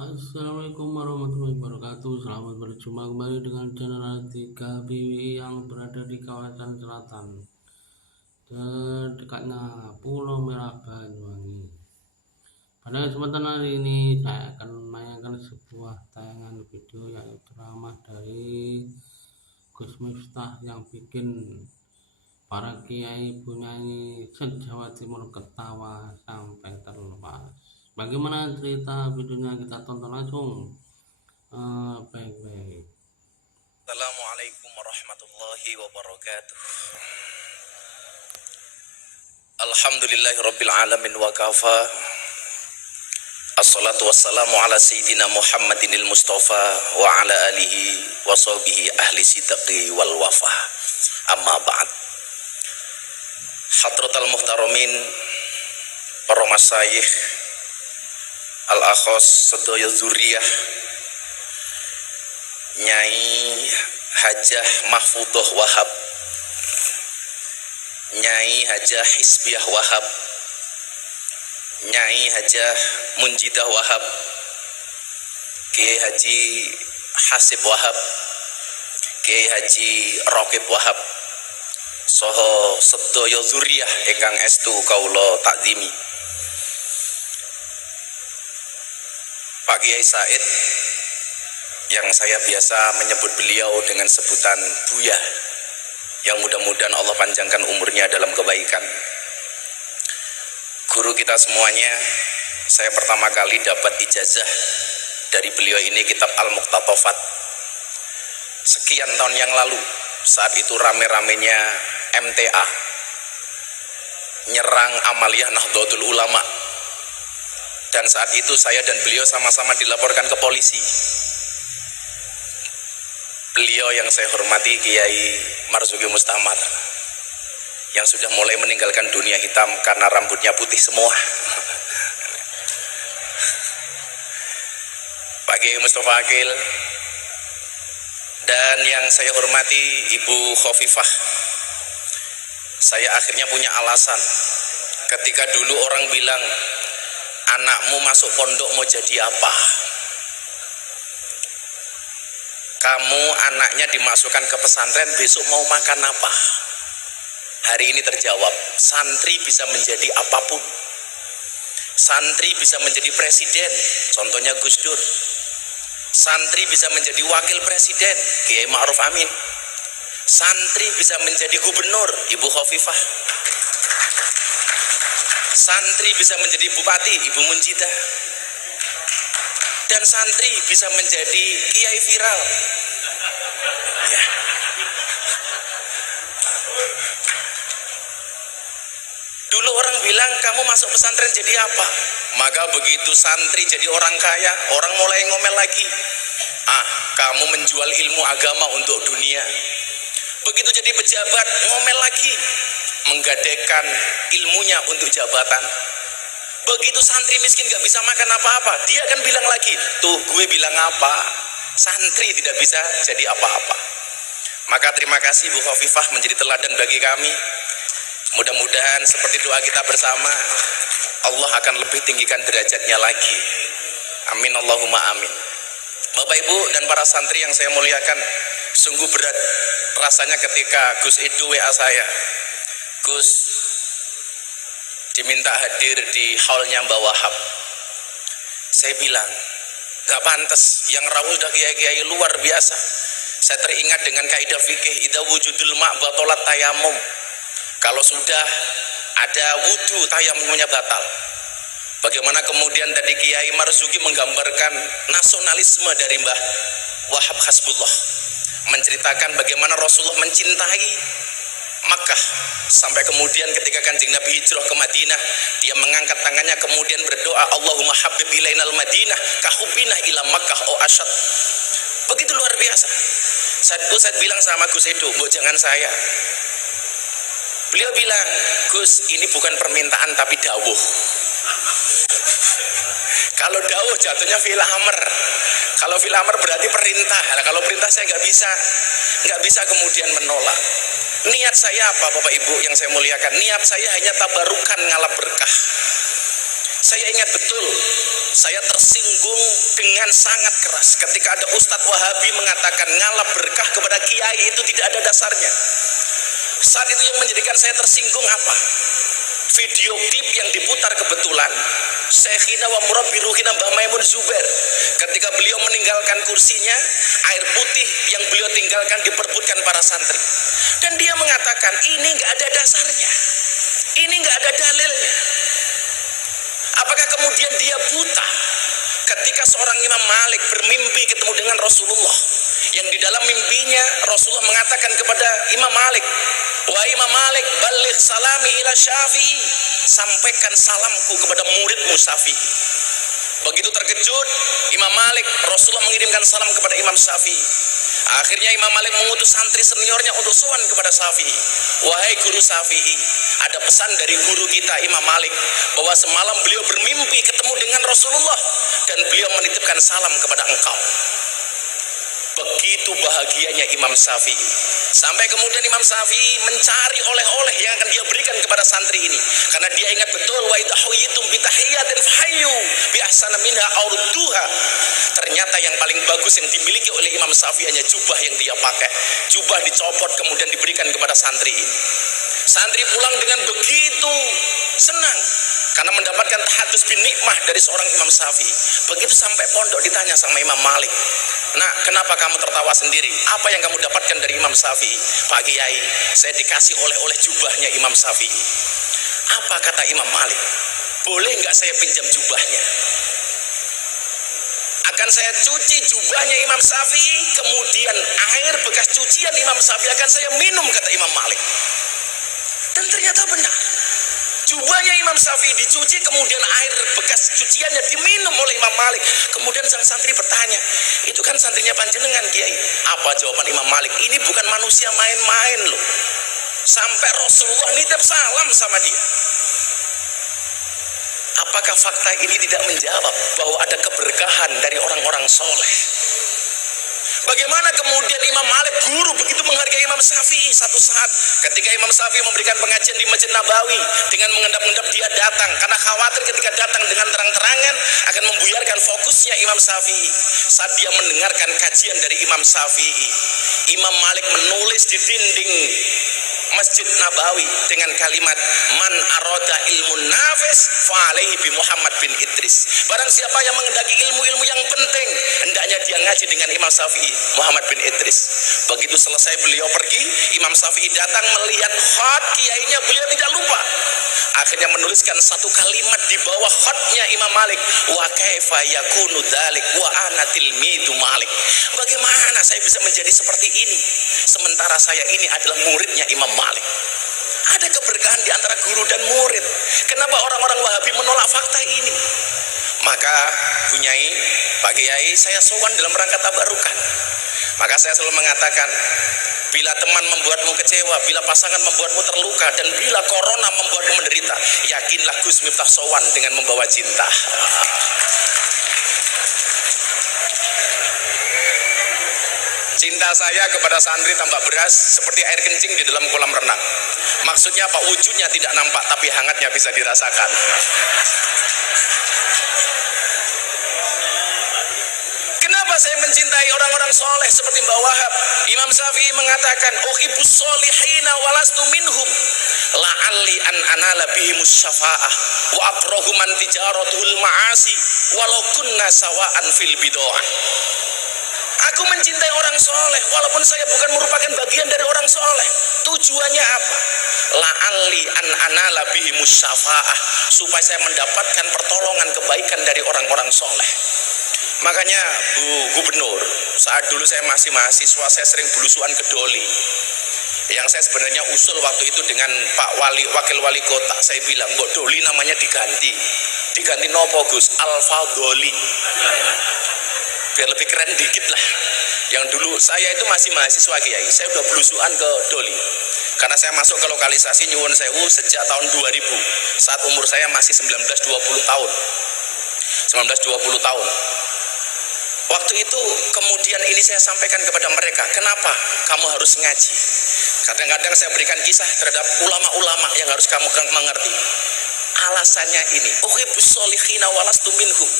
Assalamualaikum warahmatullahi wabarakatuh. Selamat berjumpa kembali dengan channel Atika BWI yang berada di kawasan selatan terdekatnya Pulau Merah Banyuwangi. Pada kesempatan hari ini saya akan menayangkan sebuah tayangan video yaitu ceramah dari Gus Miftah yang bikin para kiai penyanyi se-Jawa Timur ketawa sampai terlepas. Bagaimana cerita videonya, kita tonton langsung. Baik-baik. Assalamualaikum warahmatullahi wabarakatuh. Alhamdulillahirabbil alamin wa kafa. Assalatu wassalamu ala sayyidina Muhammadinil Mustafa wa ala alihi wa sahbihi ahli sidqi wal wafa. Amma ba'd. Hadratal muhtaramin, para masyayikh, al-akhos sedaya zuriyah, Nyai Hajah Mahfudhoh Wahab, Nyai Hajah Hisbiah Wahab, Nyai Hajah Munjidah Wahab, Kiai Haji Hasib Wahab, Kiai Haji Rokib Wahab, soho sedaya zuriyah ingkang estu kaula takzimi. Pak Kiai Said, yang saya biasa menyebut beliau dengan sebutan Buya, yang mudah-mudahan Allah panjangkan umurnya dalam kebaikan. Guru kita semuanya, saya pertama kali dapat ijazah dari beliau ini kitab Al-Muqtatafat sekian tahun yang lalu. Saat itu rame-ramenya MTA, nyerang amaliyah Nahdlatul Ulama, dan saat itu saya dan beliau sama-sama dilaporkan ke polisi. Beliau yang saya hormati Kiai Marzuki Mustamad, yang sudah mulai meninggalkan dunia hitam karena rambutnya putih semua. Pak Kiai Mustafa Akil, dan yang saya hormati Ibu Khofifah. Saya akhirnya punya alasan ketika dulu orang bilang, anakmu masuk pondok mau jadi apa? Kamu anaknya dimasukkan ke pesantren, besok mau makan apa? Hari ini terjawab, santri bisa menjadi apapun. Santri bisa menjadi presiden, contohnya Gus Dur. Santri bisa menjadi wakil presiden, Kiai Ma'ruf Amin. Santri bisa menjadi gubernur, Ibu Khofifah. Santri bisa menjadi bupati, Ibu Munjidah. Dan santri bisa menjadi kiai viral. Ya. Dulu orang bilang, kamu masuk pesantren jadi apa? Maka begitu santri jadi orang kaya, orang mulai ngomel lagi. Kamu menjual ilmu agama untuk dunia. Begitu jadi pejabat, ngomel lagi, menggadaikan ilmunya untuk jabatan. Begitu santri miskin gak bisa makan apa-apa, dia akan bilang lagi, tuh gue bilang apa? Santri tidak bisa jadi apa-apa. Maka terima kasih Bu Khofifah menjadi teladan bagi kami. Mudah-mudahan seperti doa kita bersama, Allah akan lebih tinggikan derajatnya lagi. Amin Allahumma amin. Bapak Ibu dan para santri yang saya muliakan, sungguh berat rasanya ketika Gus Edo WA saya, Gus diminta hadir di haulnya Mbah Wahab. Saya bilang, gak pantas, yang rawuh udah kiai-kiai luar biasa. Saya teringat dengan kaidah fikih, idza wujudul ma' batalat tayamum. Kalau sudah ada wudu, tayamumnya batal. Bagaimana kemudian tadi Kiai Marzuki menggambarkan nasionalisme dari Mbah Wahab Hasbullah, menceritakan bagaimana Rasulullah mencintai Makkah, sampai kemudian ketika Kanjeng Nabi hijrah ke Madinah, dia mengangkat tangannya kemudian berdoa, Allahumma habib ilainal Madinah kahubina ila Makkah o asyad. Begitu luar biasa. Saya bilang sama Gus Edo, "Bu, jangan saya." Beliau bilang, "Gus, ini bukan permintaan tapi dawuh." Kalau dawuh jatuhnya fil amr. Kalau fil amr berarti perintah. Kalau perintah saya nggak bisa kemudian menolak. Niat saya apa Bapak Ibu yang saya muliakan? Niat saya hanya tabarukan ngalap berkah. Saya ingat betul saya tersinggung dengan sangat keras ketika ada Ustadz Wahabi mengatakan ngalap berkah kepada kiai itu tidak ada dasarnya. Saat itu yang menjadikan saya tersinggung apa? Video klip yang diputar kebetulan Syekhina wa Murabbi Ruhina Mbah Maimun Zubair, ketika beliau meninggalkan kursinya, air putih yang beliau tinggalkan diperbutkan para santri, dan dia mengatakan ini nggak ada dasarnya, ini nggak ada dalilnya. Apakah kemudian dia buta ketika seorang Imam Malik bermimpi ketemu dengan Rasulullah, yang di dalam mimpinya Rasulullah mengatakan kepada Imam Malik, "Wa Imam Malik, baligh salami ila Syafi'i, sampaikan salamku kepada muridmu Syafi'i." Begitu terkejut Imam Malik, Rasulullah mengirimkan salam kepada Imam Syafi'i. Akhirnya Imam Malik mengutus santri seniornya untuk sowan kepada Syafi'i. "Wahai guru Syafi'i, ada pesan dari guru kita Imam Malik bahwa semalam beliau bermimpi ketemu dengan Rasulullah dan beliau menitipkan salam kepada engkau." Begitu bahagianya Imam Syafi'i, sampai kemudian Imam Syafi'i mencari oleh-oleh yang akan dia berikan kepada santri ini, karena dia ingat betul wa idza huyitum bi tahiyatin fahayyu bi ahsana minha aw rudduha. Ternyata yang paling bagus yang dimiliki oleh Imam Syafi'i hanya jubah yang dia pakai. Jubah dicopot kemudian diberikan kepada santri ini. Santri pulang dengan begitu senang karena mendapatkan tahadus bin nikmah dari seorang Imam Syafi'i. Begitu sampai pondok ditanya sama Imam Malik, "Nak, kenapa kamu tertawa sendiri? Apa yang kamu dapatkan dari Imam Syafi'i?" "Pak Kiai, saya dikasih oleh-oleh jubahnya Imam Syafi'i." "Apa?" kata Imam Malik. "Boleh nggak saya pinjam jubahnya? Akan saya cuci jubahnya Imam Syafi'i, kemudian air bekas cucian Imam Syafi'i akan saya minum," kata Imam Malik. Dan ternyata benar. Jubahnya Imam Syafi'i dicuci, kemudian air bekas cuciannya diminum oleh Imam Malik. Kemudian sang santri bertanya, "Itu kan santrinya panjenengan, Kiai." Apa jawaban Imam Malik? "Ini bukan manusia main-main loh. Sampai Rasulullah nitip salam sama dia." Apakah fakta ini tidak menjawab bahwa ada keberkahan dari orang-orang soleh? Bagaimana kemudian Imam Malik, guru, begitu menghargai Imam Syafi'i. Satu saat ketika Imam Syafi'i memberikan pengajian di Masjid Nabawi, dengan mengendap-endap dia datang karena khawatir ketika datang dengan terang-terangan akan membuyarkan fokusnya Imam Syafi'i. Saat dia mendengarkan kajian dari Imam Syafi'i, Imam Malik menulis di dinding Masjid Nabawi dengan kalimat, "Man aroda ilmu nafis fa'alaihi bi Muhammad bin Idris." Barang siapa yang menghendaki ilmu-ilmu yang penting, hendaknya dia ngaji dengan Imam Syafi'i, Muhammad bin Idris. Begitu selesai beliau pergi, Imam Syafi'i datang melihat khat kiainya, beliau tidak lupa. Akhirnya menuliskan satu kalimat di bawah khatnya Imam Malik, "Wa kaifa yakunu dzalik wa ana tilmidu Malik." Bagaimana saya bisa menjadi seperti ini sementara saya ini adalah muridnya Imam Malik? Ada keberkahan di antara guru dan murid. Kenapa orang-orang Wahabi menolak fakta ini? Maka Bunyai, Pak Kiai, saya sowan dalam rangka tabarukan. Maka saya selalu mengatakan, bila teman membuatmu kecewa, bila pasangan membuatmu terluka, dan bila corona membuatmu menderita, yakinlah Gus Miftah sowan dengan membawa cinta. Cinta saya kepada santri tambak beras seperti air kencing di dalam kolam renang. Maksudnya apa? Wujudnya tidak nampak, tapi hangatnya bisa dirasakan. Kenapa saya mencintai orang-orang soleh seperti Mbak Wahab? Imam Syafi'i mengatakan, "Uhibbus solihina walastu minhum, la'alli an anala bihimus syafa'ah, wa akrahu man tijaratuhul ma'asi, walau kunna sawa'an fil bid'ah." Aku mencintai orang soleh walaupun saya bukan merupakan bagian dari orang soleh. Tujuannya apa? La'alli an anala bihimus syafa'ah, supaya saya mendapatkan pertolongan kebaikan dari orang-orang soleh. Makanya Bu Gubernur, saat dulu saya masih mahasiswa, saya sering belusuan ke Doli. Yang saya sebenarnya usul waktu itu dengan Pak Wali, Wakil Wali Kota, saya bilang, "Mbok Doli namanya diganti nopo Gus? Al-Fadholi, biar lebih keren dikit lah." Yang dulu saya itu masih mahasiswa Kiai, saya udah belusuan ke Doli. Karena saya masuk ke lokalisasi Nyuwun Sewu sejak tahun 2000. Saat umur saya masih 19-20 tahun. 19-20 tahun. Waktu itu kemudian ini saya sampaikan kepada mereka, kenapa kamu harus ngaji? Kadang-kadang saya berikan kisah terhadap ulama-ulama yang harus kamu mengerti. Alasannya ini, uhibbus solihina walastu minhum.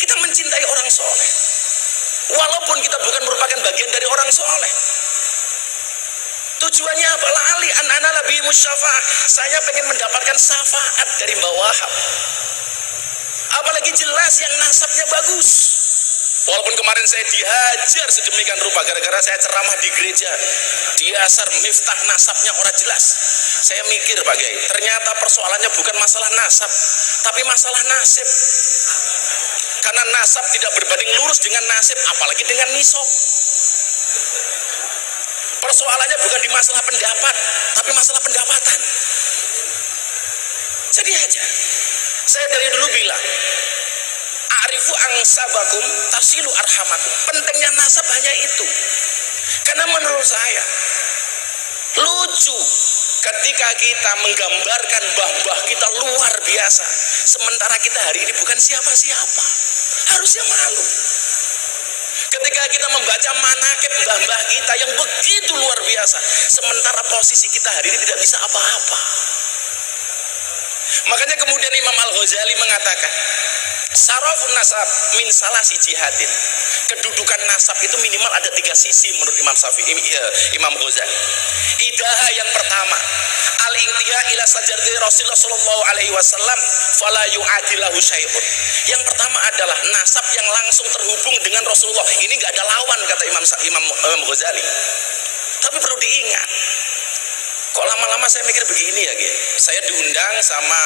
Kita mencintai orang soleh, walaupun kita bukan merupakan bagian dari orang soleh. Tujuannya apa? La'ali an anala bi musyafa'ah. Saya pengen mendapatkan syafaat dari Mbah Wahab. Apalagi jelas yang nasabnya bagus. Walaupun kemarin saya dihajar sedemikian rupa gara-gara saya ceramah di gereja di Asar, Miftah nasabnya orang jelas. Saya mikir Pak Kiai, ternyata persoalannya bukan masalah nasab, tapi masalah nasib. Karena nasab tidak berbanding lurus dengan nasib, apalagi dengan nisab. Persoalannya bukan di masalah pendapat, tapi masalah pendapatan. Jadi aja, saya dari dulu bilang, arifu angsabakum tasilu arhamakum. Pentingnya nasab hanya itu. Karena menurut saya lucu ketika kita menggambarkan mbah-mbah kita luar biasa, sementara kita hari ini bukan siapa-siapa. Harusnya malu. Ketika kita membaca manakib mbah-mbah kita yang begitu luar biasa, sementara posisi kita hari ini tidak bisa apa-apa. Makanya kemudian Imam Al-Ghazali mengatakan, sarafun nasab min salasi jihadin. Kedudukan nasab itu minimal ada 3 sisi menurut Imam Ghazali. Idaha yang pertama, al-intiha ila sajarati Rasulullah sallallahu alaihi wasallam fala yu'adilahu syai'un. Yang pertama adalah nasab yang langsung terhubung dengan Rasulullah. Ini enggak ada lawan kata Imam Ghazali. Tapi perlu diingat, kok lama-lama saya mikir begini ya, Ge. Saya diundang sama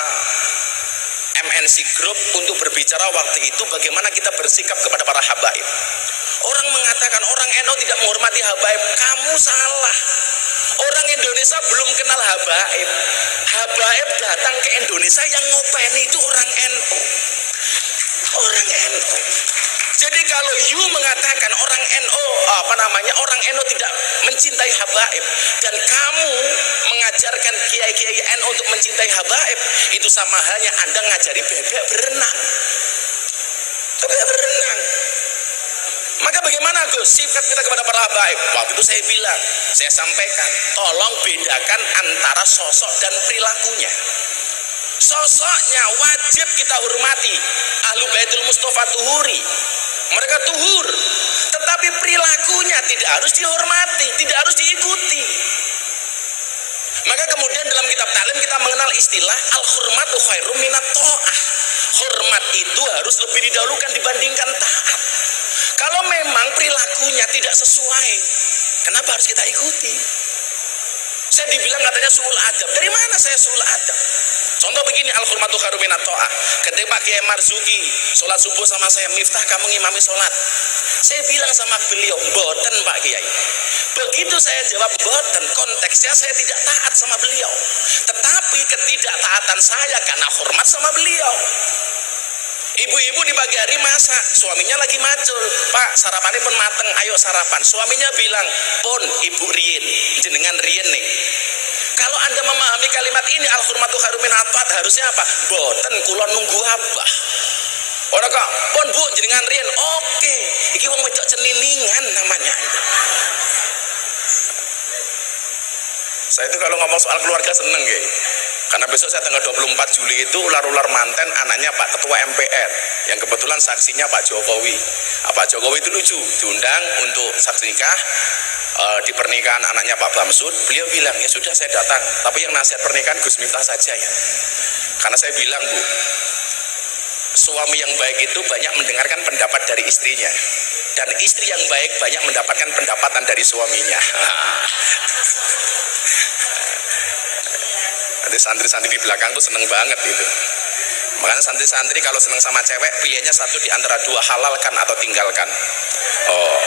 MNC Group untuk berbicara waktu itu bagaimana kita bersikap kepada para habaib. Orang mengatakan orang NU tidak menghormati habaib. Kamu salah. Orang Indonesia belum kenal habaib. Habaib datang ke Indonesia yang ngopeni itu orang NU. Orang NU. Jadi kalau you mengatakan orang NU orang NU tidak mencintai habaib dan kamu mengajarkan kiai-kiai NU untuk mencintai habaib, itu sama halnya Anda ngajari bebek berenang. Bebek berenang. Maka bagaimana Gus sifat kita kepada para habaib? Waktu itu saya bilang, saya sampaikan, tolong bedakan antara sosok dan perilakunya. Sosoknya wajib kita hormati. Ahlu Baitul Mustafa tuhuri. Mereka tuhur. Tetapi perilakunya tidak harus dihormati, tidak harus diikuti. Maka kemudian dalam kitab Ta'lim kita mengenal istilah al-hurmatu khairum minat ta'ah. Hormat itu harus lebih didahulukan dibandingkan taat. Kalau memang perilakunya tidak sesuai, kenapa harus kita ikuti? Saya dibilang katanya suul adab. Dari mana saya suul adab? Contoh begini, al-hurmatu khairum minat ta'ah. Ketika Pak Kiai Marzuki sholat subuh sama saya, Miftah kamu ngimami sholat. Saya bilang sama beliau, boten Pak Kiai. Begitu saya jawab boten, konteksnya saya tidak taat sama beliau. Tetapi ketidaktaatan saya karena hormat sama beliau. Ibu-ibu di pagi hari masak, suaminya lagi macul. Pak, sarapannya pun mateng, ayo sarapan. Suaminya bilang, pun ibu rien, jenengan rien nih. Kalau Anda memahami kalimat ini, al-hurmatu khairum minat ta'ah, harusnya apa? Boten kulon nunggu abah. Orang kok, pun bu jenengan rien. Oke, iki wong wedok ceniningan namanya. Saya itu kalau ngomong soal keluarga seneng ya. Karena besok saya tanggal 24 Juli itu ular-ular manten anaknya Pak Ketua MPR yang kebetulan saksinya Pak Jokowi. Pak Jokowi itu lucu, diundang untuk saksi nikah di pernikahan anaknya Pak Bamsud. Beliau bilang, ya sudah saya datang, tapi yang nasihat pernikahan Gus Miftah saja ya. Karena saya bilang, Bu, suami yang baik itu banyak mendengarkan pendapat dari istrinya, dan istri yang baik banyak mendapatkan pendapatan dari suaminya. Nanti santri-santri di belakang tuh seneng banget itu. Makanya santri-santri kalau seneng sama cewek, pilihannya satu di antara dua, halalkan atau tinggalkan. Oh.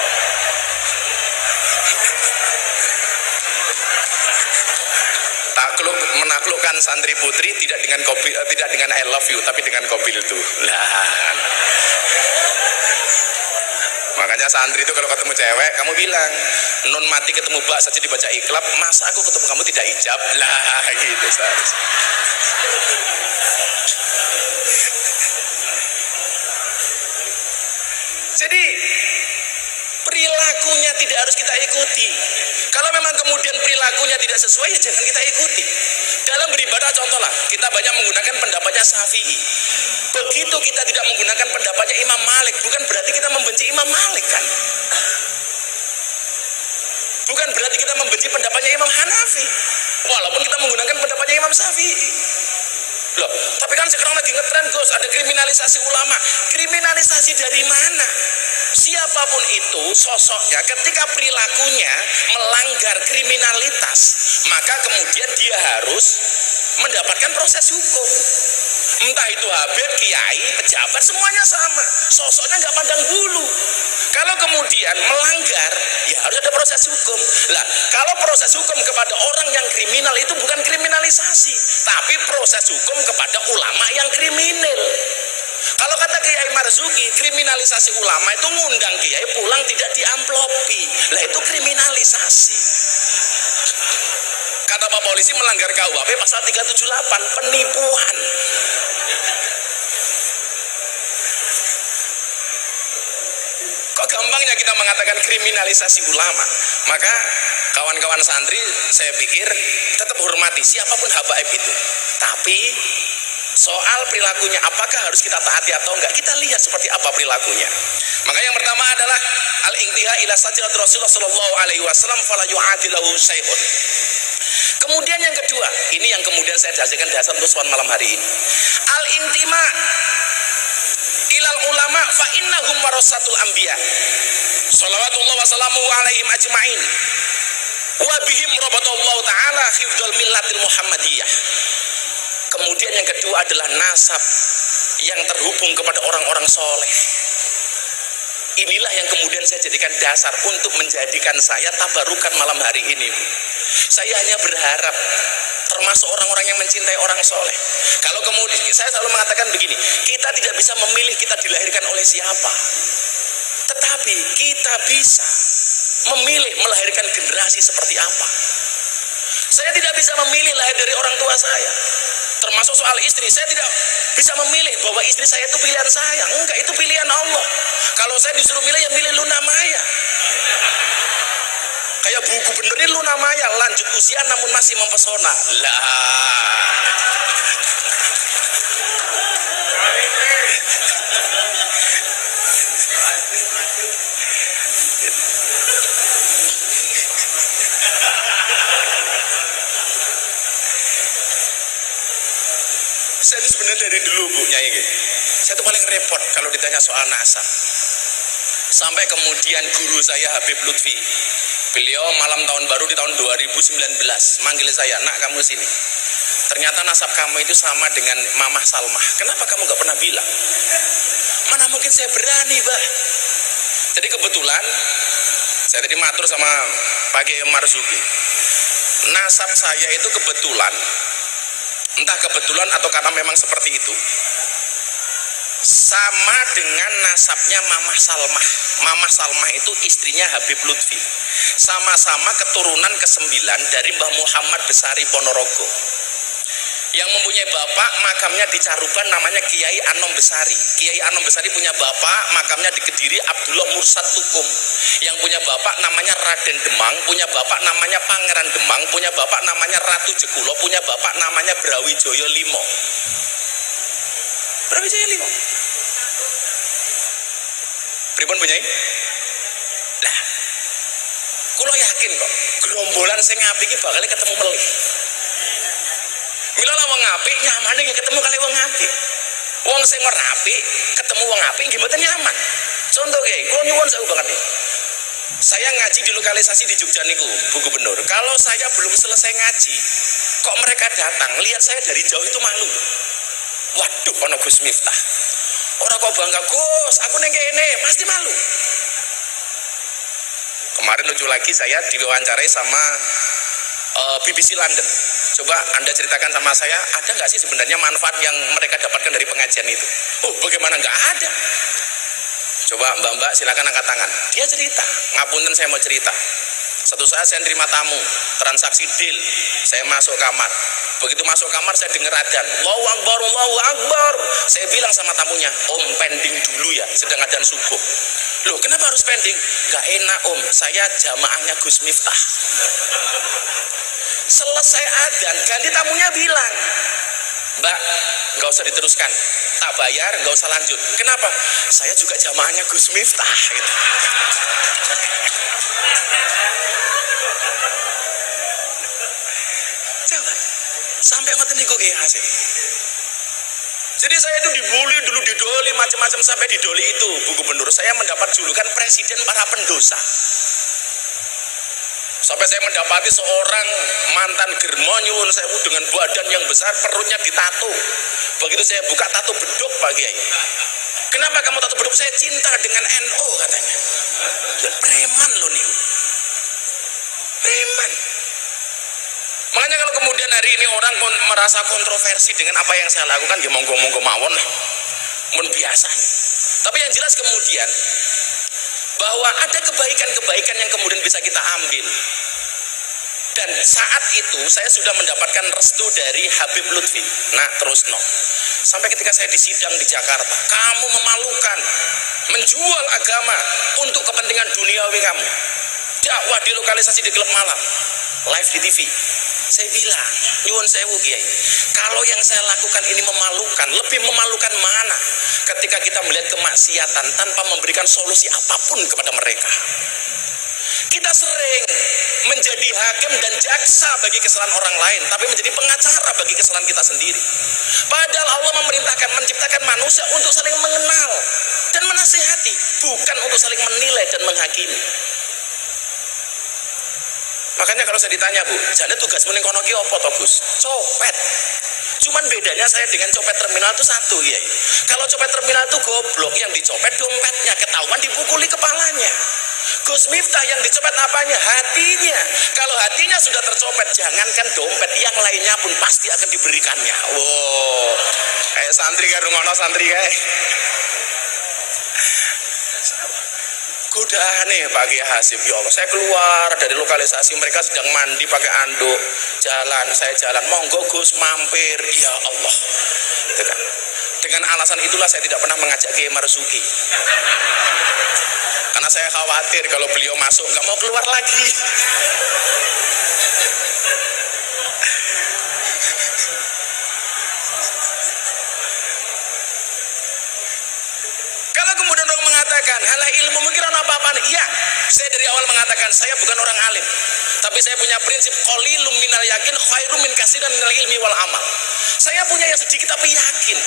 Menaklukkan santri putri tidak dengan I love you, tapi dengan kobil itu. Lah. Makanya santri itu kalau ketemu cewek, kamu bilang, non mati ketemu bak saja dibaca iklab, masa aku ketemu kamu tidak ijab? Lah gitu. Jadi perilakunya tidak harus kita ikuti. Kalau memang kemudian perilakunya tidak sesuai, ya jangan kita ikuti. Dalam beribadah contohlah, kita banyak menggunakan pendapatnya Syafi'i. Begitu kita tidak menggunakan pendapatnya Imam Malik, bukan berarti kita membenci Imam Malik kan? Bukan berarti kita membenci pendapatnya Imam Hanafi, walaupun kita menggunakan pendapatnya Imam Syafi'i. Loh, tapi kan sekarang lagi ngetren Gus, ada kriminalisasi ulama. Kriminalisasi dari mana? Siapapun itu sosoknya, ketika perilakunya melanggar kriminalitas, maka kemudian dia harus mendapatkan proses hukum. Entah itu habib, kiai, pejabat, semuanya sama. Sosoknya nggak pandang bulu. Kalau kemudian melanggar, ya harus ada proses hukum. Lah, kalau proses hukum kepada orang yang kriminal itu bukan kriminalisasi, tapi proses hukum kepada ulama yang kriminal. Kalau kata Kiai Marzuki, kriminalisasi ulama itu ngundang kiai pulang tidak diamplopi. Lah itu kriminalisasi. Kata Pak Polisi melanggar KUHP pasal 378, penipuan. Kok gampangnya kita mengatakan kriminalisasi ulama? Maka kawan-kawan santri saya pikir tetap hormati siapapun habaib itu. Tapi soal perilakunya apakah harus kita taati atau enggak, kita lihat seperti apa perilakunya. Maka yang pertama adalah al-intiha ila sajrat Rasulullah sallallahu alaihi wasallam fala yu'adilahu syai'un. Kemudian yang kedua, ini yang kemudian saya hasilkan dasar untuk soal malam hari ini. Al-intima ilal ulama fa innahum warasatul anbiya. Shalawatullah wa salamuhu alaihim ajma'in. Wa bihim rabatallahu ta'ala hifdzal millatil Muhammadiyah. Kemudian yang kedua adalah nasab yang terhubung kepada orang-orang soleh. Inilah yang kemudian saya jadikan dasar untuk menjadikan saya tabarukan malam hari ini. Saya hanya berharap termasuk orang-orang yang mencintai orang soleh. Kalau kemudian saya selalu mengatakan begini, kita tidak bisa memilih kita dilahirkan oleh siapa, tetapi kita bisa memilih melahirkan generasi seperti apa. Saya tidak bisa memilih lahir dari orang tua saya. Termasuk soal istri, saya tidak bisa memilih bahwa istri saya itu pilihan saya. Enggak, itu pilihan Allah. Kalau saya disuruh milih, ya milih Luna Maya. Kayak Bu Gubernur ini Luna Maya, lanjut usia namun masih mempesona. Lah. Saya itu sebenarnya dari dulu Bu Nyai, saya itu paling repot kalau ditanya soal nasab. Sampai kemudian guru saya Habib Lutfi, beliau malam tahun baru di tahun 2019 manggil saya, nak kamu sini. Ternyata nasab kamu itu sama dengan Mamah Salmah. Kenapa kamu gak pernah bilang? Mana mungkin saya berani, Bah. Jadi kebetulan saya tadi matur sama Pak Kiai Marzuki. Nasab saya itu kebetulan, entah kebetulan atau karena memang seperti itu, sama dengan nasabnya Mamah Salmah. Mamah Salmah itu istrinya Habib Lutfi. Sama-sama keturunan ke-9 dari Mbah Muhammad Besari Ponorogo. Yang mempunyai bapak makamnya di Caruban namanya Kiai Anom Besari. Kiai Anom Besari punya bapak makamnya di Kediri Abdullah Mursad Tukum. Yang punya bapak namanya Raden Demang, punya bapak namanya Pangeran Demang, punya bapak namanya Ratu Jekulo, punya bapak namanya Brawijaya Limo. Brawijaya Limo. Pripun punyai? Lah, kulo yakin kok gerombolan sing apik iki bakal ketemu melih. Mila lah wong apik nyamane nggih ketemu kali wong apik. Wong sing ora apik ketemu wong apik nggih mboten nyaman. Contoh nggih, kulo nyuwun sewu banget nih. Saya ngaji di lokalisasi di Jogja niku, Bu Gubernur. Kalau saya belum selesai ngaji, kok mereka datang, lihat saya dari jauh itu malu. Waduh, ono Gus Miftah. Orang kok bangga, Gus, aku neng kene, pasti malu. Kemarin lucu lagi saya diwawancarai sama BBC London. Coba Anda ceritakan sama saya, ada nggak sih sebenarnya manfaat yang mereka dapatkan dari pengajian itu? Oh, bagaimana nggak ada? Coba mbak-mbak silakan angkat tangan. Dia cerita, ngapunten saya mau cerita. Satu saat saya terima tamu, transaksi deal, saya masuk kamar. Begitu masuk kamar saya dengar adzan, Allahu Akbar, Allahu Akbar. Saya bilang sama tamunya, Om pending dulu ya, sedang adzan subuh. Loh kenapa harus pending? Gak enak Om, saya jamaahnya Gus Miftah. Selesai adzan, ganti tamunya bilang, Mbak, gak usah diteruskan. tak bayar, nggak usah lanjut. Kenapa? Saya juga jamaahnya Gus Miftah gitu. Coba sampai ngoten niku Kiai Hasim. Jadi saya itu dibully dulu, didoli macam-macam, sampai didoli itu Bu Gubernur saya mendapat julukan presiden para pendosa. Sampai saya mendapati seorang mantan germonyun saya dengan badan yang besar, perutnya ditato. Begitu saya buka, tato beduk Pak Kiai. Kenapa kamu tato beduk? Saya cinta dengan NU katanya. Ya, preman loh nih. Preman. Makanya kalau kemudian hari ini orang merasa kontroversi dengan apa yang saya lakukan, ya monggo-monggo mawon lah. Mun biasa. Tapi yang jelas kemudian bahwa ada kebaikan-kebaikan yang kemudian bisa kita ambil. Dan saat itu saya sudah mendapatkan restu dari Habib Lutfi. Nah terus no. Sampai ketika saya di sidang di Jakarta, kamu memalukan, menjual agama untuk kepentingan duniawi kamu. Dakwah di lokalisasi di klub malam, live di TV. Saya bilang, nyuwun sewu Kiai, kalau yang saya lakukan ini memalukan, lebih memalukan mana ketika kita melihat kemaksiatan tanpa memberikan solusi apapun kepada mereka. Kita sering menjadi hakim dan jaksa bagi kesalahan orang lain, tapi menjadi pengacara bagi kesalahan kita sendiri. Padahal Allah memerintahkan, menciptakan manusia untuk saling mengenal dan menasihati, bukan untuk saling menilai dan menghakimi. Makanya kalau saya ditanya, Bu, jane tugas mending kono ki apa to, Gus? Copet. Cuman bedanya saya dengan copet terminal itu satu, ya. Kalau copet terminal itu goblok, yang dicopet dompetnya, ketahuan dipukuli kepalanya. Gus Miftah yang dicopet apanya? Hatinya. Kalau hatinya sudah tercopet, jangankan dompet, yang lainnya pun pasti akan diberikannya. Wow. Kayak santri kan, rungono santri kayak. Godaan nih Pak Kiai Hasim, ya Allah, saya keluar dari lokalisasi, mereka sedang mandi pakai anduk, jalan, saya jalan, monggo Gus mampir, ya Allah. Dengan alasan itulah saya tidak pernah mengajak Kiai Marzuki, karena saya khawatir kalau beliau masuk nggak mau keluar lagi. Kalau kemudian orang mengatakan halah ilmu mungkin apa-apaan, iya, saya dari awal mengatakan saya bukan orang alim, tapi saya punya prinsip qalilum minal yakin khairum min katsirin minal ilmi wal amal. Saya punya yang sedikit tapi yakin,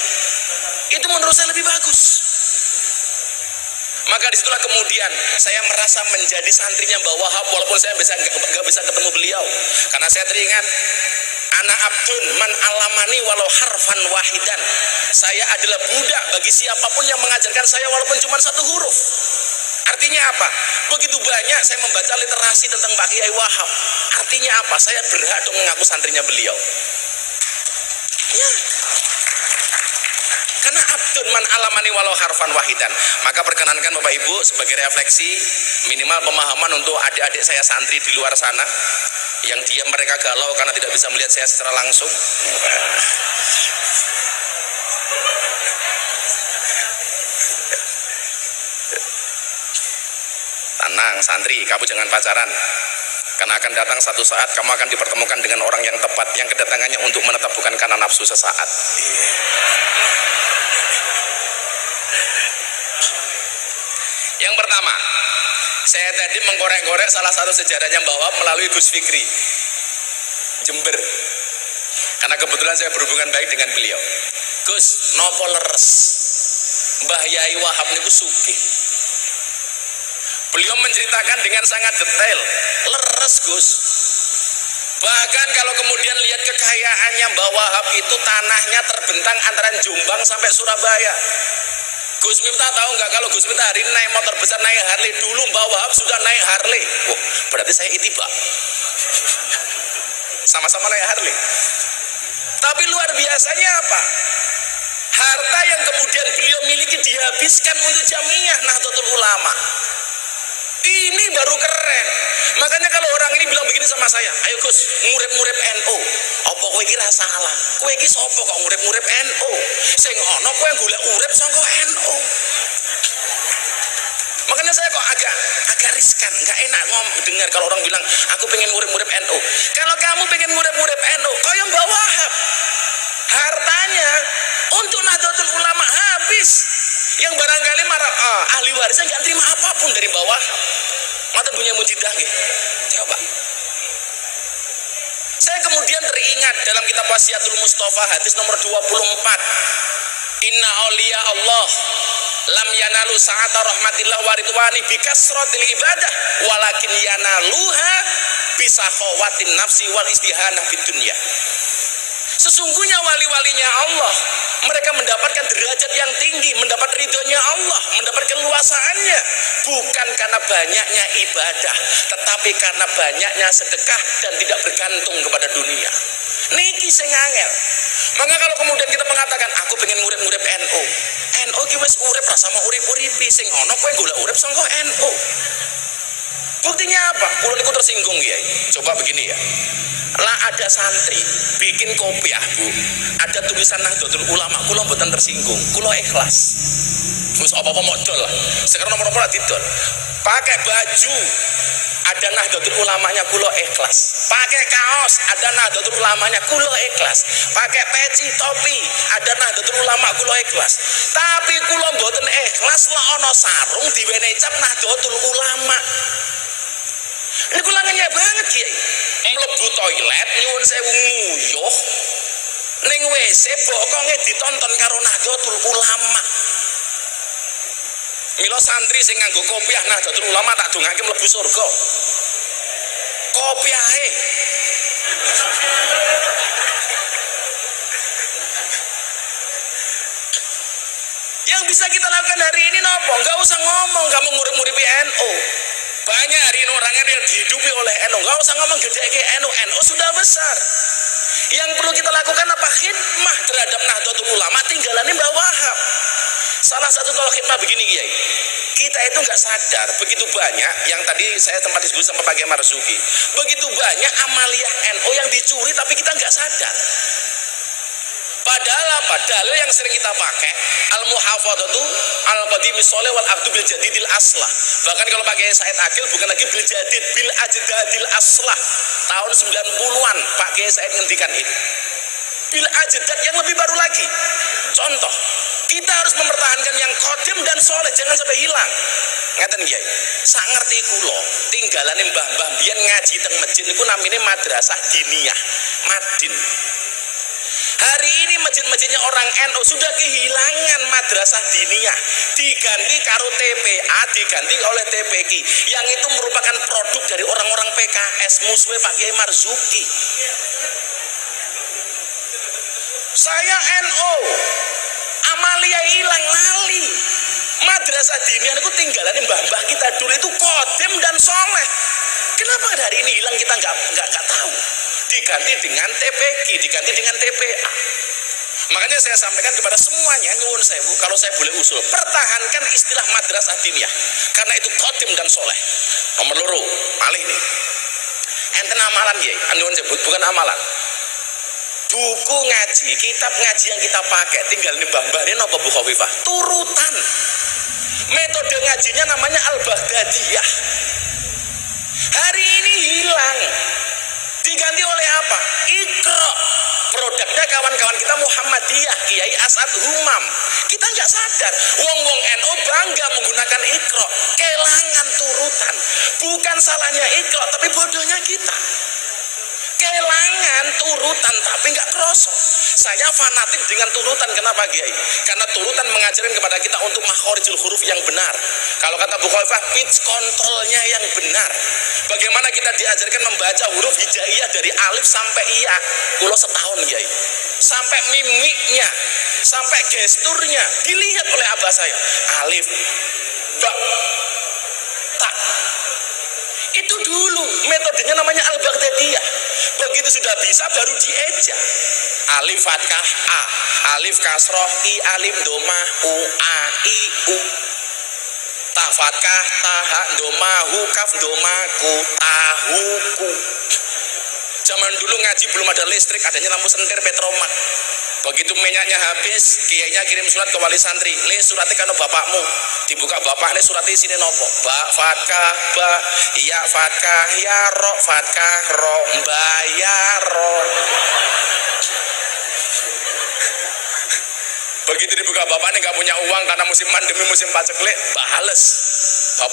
itu menurut saya lebih bagus. Maka disitulah kemudian saya merasa menjadi santrinya Mbah Wahab, walaupun saya nggak bisa ketemu beliau, karena saya teringat ana abdun man alamani walau harfan wahidan. Saya adalah budak bagi siapapun yang mengajarkan saya walaupun cuma satu huruf. Artinya apa? Begitu banyak saya membaca literasi tentang Pak Kiai Wahab. Artinya apa? Saya berhak untuk mengaku santrinya beliau. Ya. Karena abdun man alamani walau harfan wahidan. Maka perkenankan Bapak Ibu sebagai refleksi, minimal pemahaman untuk adik-adik saya santri di luar sana yang diam, mereka galau karena tidak bisa melihat saya secara langsung. Tenang santri, kamu jangan pacaran, karena akan datang satu saat kamu akan dipertemukan dengan orang yang tepat, yang kedatangannya untuk menetap bukan karena nafsu sesaat. Yang pertama, saya tadi mengkorek-korek salah satu sejarahnya Mbah Wahab melalui Gus Fikri Jember, karena kebetulan saya berhubungan baik dengan beliau. Gus, nopo leres Mbah Yai Wahab niku sugih. Beliau menceritakan dengan sangat detail, leres Gus. Bahkan kalau kemudian lihat kekayaannya Mbah Wahab itu, tanahnya terbentang antara Jombang sampai Surabaya. Gus Miftah tahu nggak kalau Gus Miftah hari ini naik motor besar, naik Harley? Dulu Mbah Wahab sudah naik Harley. Oh, berarti saya itibak. Sama-sama naik Harley. Tapi luar biasanya apa? Harta yang kemudian beliau miliki dihabiskan untuk Jamiah Nahdlatul Ulama. Ini baru keren. Makanya kalau orang ini bilang begini sama saya, ayo Gus, ngurip-ngurip NU. Apa kowe iki ra salah? Kowe iki sapa kok ngurip-ngurip NU? Sing ana kowe golek urip saka NU. Makanya saya kok agak riskan, nggak enak dengar kalau orang bilang aku pengen ngurip-ngurip NU. Kalau kamu pengen ngurip-ngurip NU, kaya Mbah Wahab, hartanya Untuk Nahdlatul Ulama habis. Yang barangkali ahli warisnya nggak terima apapun dari bawah. Mata punya mujidah nggih. Coba. Saya kemudian teringat dalam kitab Wasiatul Mustafa hadis nomor 24. Inna auliya Allah lam yanalu sa'ata rahmatillah wa ridwani bikasratil ibadah walakin yanaluha bisakhawatin nafsi wal istihanah bid dunya. Sesungguhnya wali-walinya Allah, mereka mendapatkan derajat yang tinggi, mendapat ridhonya Allah, mendapat keluasaannya, bukan karena banyaknya ibadah, tetapi karena banyaknya sedekah dan tidak bergantung kepada dunia. Niki sing angel. Maka kalau kemudian kita mengatakan aku pengen ngurip-ngurip NU ki wis urip ra sama urip-uripi, sing ana kowe golek urip saka NU. Buktinya apa? Kulo niku tersinggung ya. Coba begini ya. Lah ada santri bikin kopiah, Bu. Ada tulisan Nahdlatul Ulama, kula mboten tersinggung. Kula ikhlas. Wis apa-apa modal lah. Sekarang nomor-nomor didol. Pakai baju ada Nahdlatul Ulamanya, kula ikhlas. Pakai kaos ada Nahdlatul Ulamanya, kula ikhlas. Pakai peci topi ada Nahdlatul Ulama, kula ikhlas. Tapi kula mboten ikhlas lah ana sarung diwenehi cap Nahdlatul Ulama. Ini kula ngenyek banget Kiai. Mlebu toilet nyuwun sewu nguyuh ning WC bokonge ditonton karo Nahdlatul Ulama. Mila santri sing nganggo kopiah Nahdlatul Ulama tak dongake mlebu surga. Kopiahe. Yang bisa kita lakukan hari ini nopo? Enggak usah ngomong kamu ngurip-nguripi NU. Banyak hari ini orang yang dihidupi oleh NU. Enggak usah ngomong gede ke NU. NU sudah besar. Yang perlu kita lakukan apa? Khidmah terhadap Nahdlatul Ulama, tinggalannya Mbah Wahab. Salah satu kalau khidmah begini Kiai, kita itu nggak sadar begitu banyak yang tadi saya tempat disebut sama Pak Kiai Marzuki, begitu banyak amaliyah NU yang dicuri tapi kita nggak sadar. Padahal apa? Dalil yang sering kita pakai al-muhafadzatu al-qadimis sholih wal aqdu bil jadidil aslah. Bahkan kalau pakai Said Akil bukan lagi bil jadid, bil ajdadil aslah. Tahun 90-an Pak Kiai Said ngendikan itu. Bil ajdad yang lebih baru lagi. Contoh, kita harus mempertahankan yang qadim dan soleh, jangan sampai hilang. Ngeten Kiai, sak ngerti kula, tinggalane mbah-mbah biyen ngaji teng masjid niku namine madrasah diniyah, Madin. Hari ini masjid-masjidnya orang NU sudah kehilangan madrasah diniyah, diganti karo TPA, diganti oleh TPQ, yang itu merupakan produk dari orang-orang PKS, musuhnya Pak Kiai Marzuki. Saya NU, amalia hilang lali. Madrasah diniyah itu tinggalan mbah-mbah kita dulu itu qadim dan soleh. Kenapa hari ini hilang kita nggak tahu? Diganti dengan TPQ, diganti dengan TPA. Makanya saya sampaikan kepada semuanya, nyuwun sewu, kalau saya boleh usul, pertahankan istilah madrasah diniyah, karena itu qadim dan soleh. Nomor loro, malih nih. Enten amalan ya, nyuwun sebut bukan amalan. Buku ngaji, kitab ngaji yang kita pakai, tinggal di mbah-mbah ini apa Bu Khofifah? Turutan. Metode ngajinya namanya Al-Baghdadiyah. Hari ini hilang. Diganti oleh apa? Iqra. Produknya kawan-kawan kita Muhammadiyah, Kiai As'ad Humam. Kita nggak sadar, wong-wong NU bangga menggunakan Iqra. Kelangan turutan. Bukan salahnya Iqra, tapi bodohnya kita. Kelangan turutan, tapi nggak kroso. Saya fanatik dengan turutan. Kenapa Kiai? Karena turutan mengajarkan kepada kita untuk makhorijul huruf yang benar. Kalau kata Bu Khofifah, pitch kontrolnya yang benar. Bagaimana kita diajarkan membaca huruf hijaiyah dari alif sampai iya. Kulo setahun Kiai. Sampai mimiknya, sampai gesturnya dilihat oleh abah saya. Alif, ba, ta. Itu dulu metodenya namanya Al-Baghdadiyah. Begitu sudah bisa baru dieja. Alif fathah a, alif kasroh i, alif domah u, a i u. Ta fathah taha domahu kaf domaku tahuku. Zaman dulu ngaji belum ada listrik, adanya lampu sentir Petromak. Begitu minyaknya habis, kiainya kirim surat ke wali santri. Le suratnya kanu bapakmu. Dibuka bapaknya suratnya sini nopo. Ba fatkah ba, ya fatkah ya ro fatkah ro bayar ro. Begitu dibuka bapaknya nggak punya uang karena musim pandemi, musim paceklik, bales.